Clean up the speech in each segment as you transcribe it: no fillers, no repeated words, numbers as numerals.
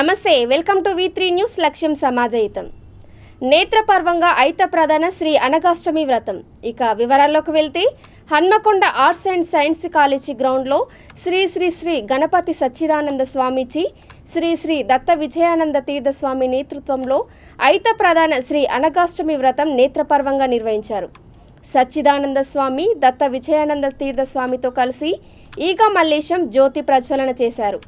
నమస్తే, welcome to V3 news. లక్ష్యం సమాజహితం. నేత్రపర్వంగా ఐత ప్రధాన శ్రీ అనగాష్టమి వ్రతం. ఇక వివరాల్లోకి వెళ్తే Hanamkonda arts and science college గ్రౌండ్లో శ్రీ శ్రీ శ్రీ గణపతి సచ్చిదానంద స్వామీజీ, శ్రీ శ్రీ దత్త విజయానంద తీర్థస్వామి నేతృత్వంలో ఐత ప్రధాన శ్రీ అనగాష్టమి వ్రతం నేత్రపర్వంగా నిర్వహించారు. సచ్చిదానంద స్వామి, దత్త విజయానంద తీర్థస్వామితో కలిసి ఈగ మల్లేశం జ్యోతి ప్రజ్వలన చేశారు.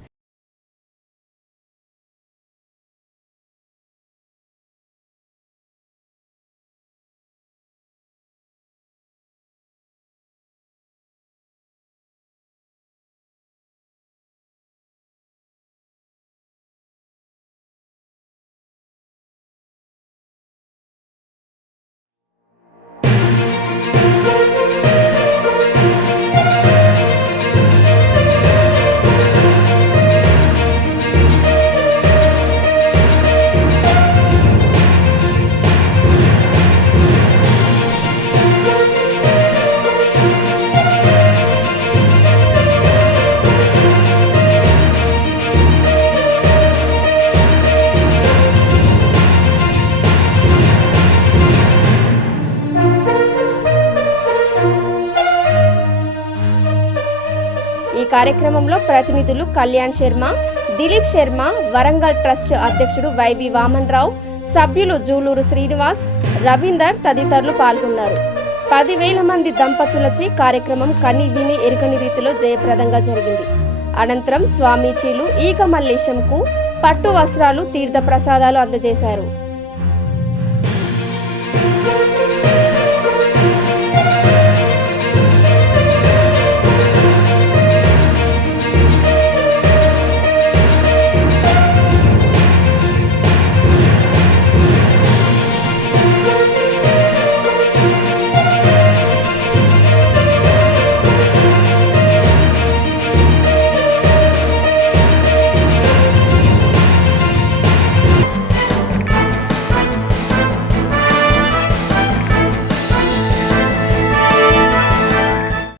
ఈ కార్యక్రమంలో ప్రతినిధులు కళ్యాణ్ శర్మ, దిలీప్ శర్మ, వరంగల్ ట్రస్ట్ అధ్యక్షుడు వైవి వామన్ రావు, సభ్యులు జూలూరు శ్రీనివాస్, రవీందర్ తదితరులు పాల్గొన్నారు. 10,000 మంది దంపతులచే కార్యక్రమం కని విని ఎరుగని రీతిలో జయప్రదంగా జరిగింది. అనంతరం స్వామీజీలు ఈగ మల్లేశంకు పట్టు వస్త్రాలు, తీర్థ ప్రసాదాలు అందజేశారు.